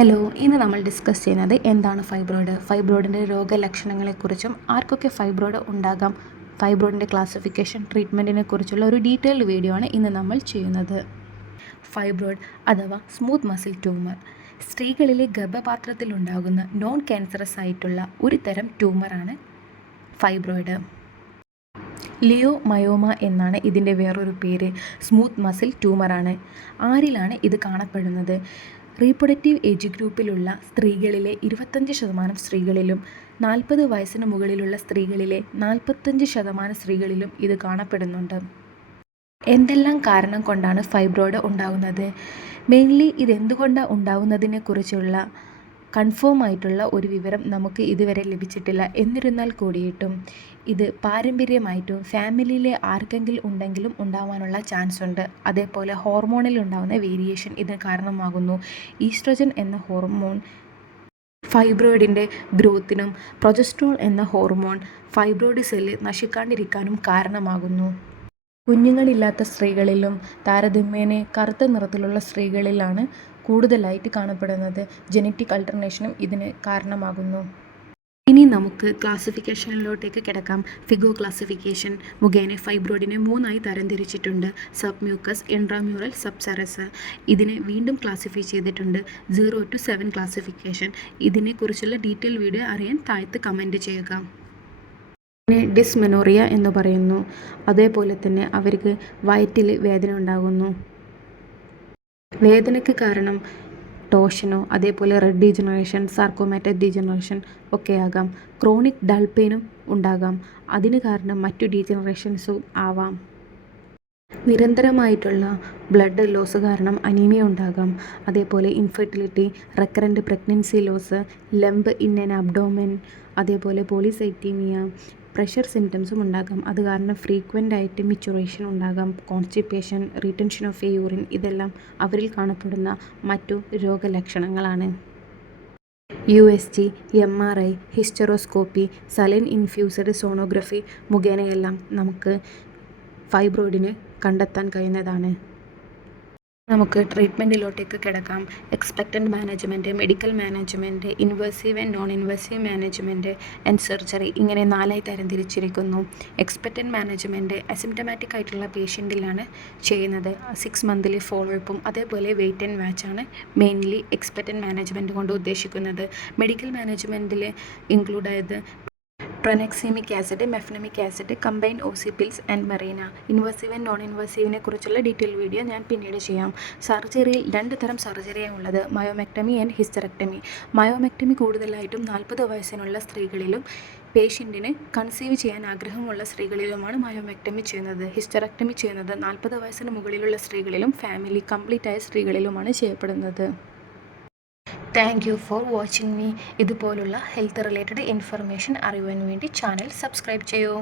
Hello, ഇന്ന് നമ്മൾ discuss ചെയ്യുന്നത് എന്താണ് ഫൈബ്രോയിഡ്, ഫൈബ്രോയിഡിൻ്റെ രോഗലക്ഷണങ്ങളെക്കുറിച്ചും ആർക്കൊക്കെ ഫൈബ്രോയിഡ് ഉണ്ടാകാം, ഫൈബ്രോയിഡിൻ്റെ ക്ലാസിഫിക്കേഷൻ, ട്രീറ്റ്മെൻറ്റിനെ കുറിച്ചുള്ള ഒരു ഡീറ്റെയിൽഡ് വീഡിയോ ആണ് ഇന്ന് നമ്മൾ ചെയ്യുന്നത്. ഫൈബ്രോയിഡ് അഥവാ സ്മൂത്ത് മസിൽ ട്യൂമർ സ്ത്രീകളിലെ ഗർഭപാത്രത്തിലുണ്ടാകുന്ന നോൺ ക്യാൻസറസ് ആയിട്ടുള്ള ഒരു തരം ട്യൂമറാണ് ഫൈബ്രോയിഡ്. ലിയോമയോമ എന്നാണ് ഇതിൻ്റെ വേറൊരു പേര്. Smooth muscle ട്യൂമറാണ്. ആരിലാണ് ഇത് കാണപ്പെടുന്നത്? റീപ്രൊഡക്റ്റീവ് ഏജ് ഗ്രൂപ്പിലുള്ള സ്ത്രീകളിലെ 25% സ്ത്രീകളിലും 40 വയസ്സിന് മുകളിലുള്ള സ്ത്രീകളിലെ 45% സ്ത്രീകളിലും ഇത് കാണപ്പെടുന്നുണ്ട്. എന്തെല്ലാം കാരണം കൊണ്ടാണ് ഫൈബ്രോയിഡ് ഉണ്ടാകുന്നത്? മെയിൻലി ഇതെന്തുകൊണ്ടാണ് ഉണ്ടാകുന്നതിനെക്കുറിച്ചുള്ള കൺഫേം ആയിട്ടുള്ള ഒരു വിവരം നമുക്ക് ഇതുവരെ ലഭിച്ചിട്ടില്ല. എന്നിരുന്നാൽ കൂടിയിട്ടും ഇത് പാരമ്പര്യമായിട്ടും ഫാമിലിയിലെ ആർക്കെങ്കിലും ഉണ്ടെങ്കിലും ഉണ്ടാവാനുള്ള ചാൻസ് ഉണ്ട്. അതേപോലെ ഹോർമോണിൽ ഉണ്ടാകുന്ന വേരിയേഷൻ ഇതിന് കാരണമാകുന്നു. ഈസ്ട്രജൻ എന്ന ഹോർമോൺ ഫൈബ്രോയിഡിൻ്റെ ഗ്രോത്തിനും പ്രൊജസ്ട്രോൾ എന്ന ഹോർമോൺ ഫൈബ്രോയിഡ് സെല്ല് നശിക്കാണ്ടിരിക്കാനും കാരണമാകുന്നു. കുഞ്ഞുങ്ങളില്ലാത്ത സ്ത്രീകളിലും താരതമ്യേന കറുത്ത നിറത്തിലുള്ള സ്ത്രീകളിലാണ് കൂടുതലായിട്ട് കാണപ്പെടുന്നത്. ജനറ്റിക് അൾട്ടർനേഷനും ഇതിന് കാരണമാകുന്നു. ഇനി നമുക്ക് ക്ലാസിഫിക്കേഷനിലോട്ടേക്ക് കിടക്കാം. ഫിഗോ ക്ലാസിഫിക്കേഷൻ മുഖേന ഫൈബ്രോയിഡിനെ 3 തരംതിരിച്ചിട്ടുണ്ട്. Submucous, intramural, subserous. ഇതിനെ വീണ്ടും ക്ലാസിഫൈ ചെയ്തിട്ടുണ്ട്. 0 to 7 ക്ലാസിഫിക്കേഷൻ. ഇതിനെക്കുറിച്ചുള്ള ഡീറ്റെയിൽ വീഡിയോ അറിയാൻ താഴത്ത് കമൻറ്റ് ചെയ്യുക. ഡിസ്മെനോറിയ എന്ന് പറയുന്നു. അതേപോലെ തന്നെ അവർക്ക് വയറ്റിൽ വേദന ഉണ്ടാകുന്നു. വേദനയ്ക്ക് കാരണം ടോഷനോ അതേപോലെ റെഡ് ഡീജനറേഷൻ, സാർക്കോമാറ്റ ഡീജനറേഷൻ ഒക്കെയാകാം. ക്രോണിക് ഡൾ പെയിനും ഉണ്ടാകാം. അതിന് കാരണം മറ്റു ഡീജനറേഷൻസും ആവാം. നിരന്തരമായിട്ടുള്ള ബ്ലഡ് ലോസ് കാരണം അനീമിയ ഉണ്ടാകാം. അതേപോലെ infertility, recurrent pregnancy loss, lump in an abdomen, അതേപോലെ പോളിസൈറ്റീമിയ, പ്രഷർ സിംറ്റംസും ഉണ്ടാകാം. അത് കാരണം ഫ്രീക്വൻ്റ് ആയിട്ട് മിച്ചുറേഷൻ ഉണ്ടാകാം. കോൺസ്റ്റിപ്പേഷൻ, റീറ്റൻഷൻ ഓഫ് യൂറിൻ, ഇതെല്ലാം അവരിൽ കാണപ്പെടുന്ന മറ്റു രോഗലക്ഷണങ്ങളാണ്. USG, MRI, hysteroscopy, saline infused sonography മുഖേനയെല്ലാം നമുക്ക് ഫൈബ്രോയിഡിനെ കണ്ടെത്താൻ കഴിയുന്നതാണ്. നമുക്ക് ട്രീറ്റ്മെൻറ്റിലോട്ടേക്ക് കിടക്കാം. Expectant management, medical management, invasive and non invasive management and surgery, ഇങ്ങനെ 4 തരംതിരിച്ചിരിക്കുന്നു. എക്സ്പെക്റ്റൻ്റ് മാനേജ്മെൻറ്റ് അസിംറ്റമാറ്റിക് ആയിട്ടുള്ള പേഷ്യൻറ്റിലാണ് ചെയ്യുന്നത്. 6 മന്ത്ലി ഫോളോ അപ്പും അതേപോലെ വെയിറ്റ് ആൻഡ് വാച്ചാണ് മെയിൻലി എക്സ്പെക്റ്റൻ്റ് മാനേജ്മെൻറ്റ് കൊണ്ട് ഉദ്ദേശിക്കുന്നത്. മെഡിക്കൽ മാനേജ്മെൻറ്റിൽ ഇൻക്ലൂഡ് ആയത് tranexamic acid, mefenamic acid, combined OC pills and Mirena. Invasive and non ഇൻവേസീവിനെ കുറിച്ചുള്ള ഡീറ്റെയിൽ വീഡിയോ ഞാൻ പിന്നീട് ചെയ്യാം. സർജറിയിൽ 2 തരം സർജറിയാണ് ഉള്ളത്: മയോമെക്ടമി ആൻഡ് ഹിസ്റ്ററക്ടമി. മയോമെക്ടമി കൂടുതലായിട്ടും 40 വയസ്സിനുള്ള സ്ത്രീകളിലും പേഷ്യൻറ്റിന് കൺസീവ് ചെയ്യാൻ ആഗ്രഹമുള്ള സ്ത്രീകളിലുമാണ് മയോമെക്ടമി ചെയ്യുന്നത്. ഹിസ്റ്ററക്ടമി ചെയ്യുന്നത് 40 വയസ്സിന് മുകളിലുള്ള സ്ത്രീകളിലും ഫാമിലി കംപ്ലീറ്റ് ആയ സ്ത്രീകളിലുമാണ് ചെയ്യപ്പെടുന്നത്. Thank you for watching me. ഇതുപോലുള്ള ഹെൽത്ത് റിലേറ്റഡ് ഇൻഫർമേഷൻ അറിയുവാൻ വേണ്ടി ചാനൽ സബ്സ്ക്രൈബ് ചെയ്യൂ.